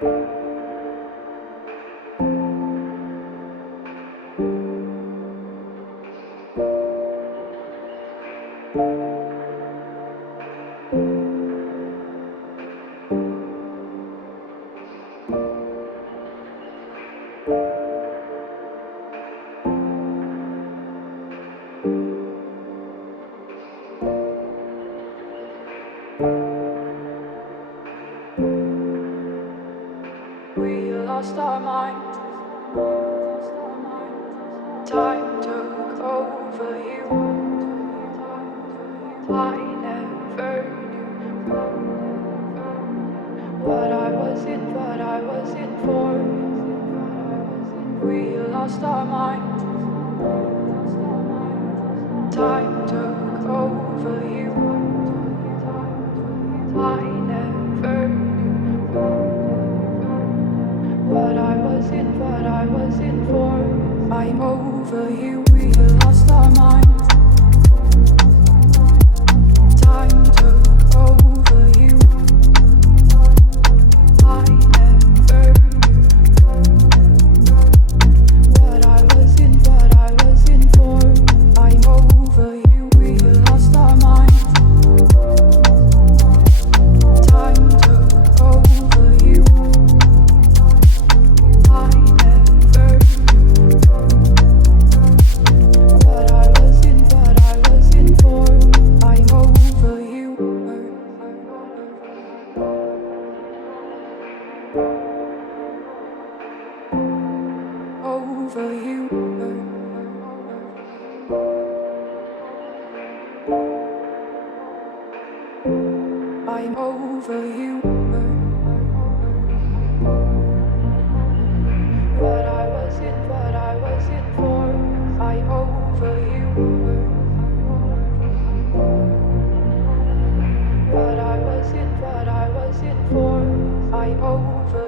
We lost our minds. Time took over you. I never knew what I was in for. We lost our minds. Time took over you. I never knew what I was in for. I'm over you. We lost our minds. Time took over you. I never knew what I was in for. I'm over you. We lost our minds. Time took over you. I never knew what I was in for. I'm over you. Over you. I'm over you. What I was in for. I'm over you. What I was in for. I'm over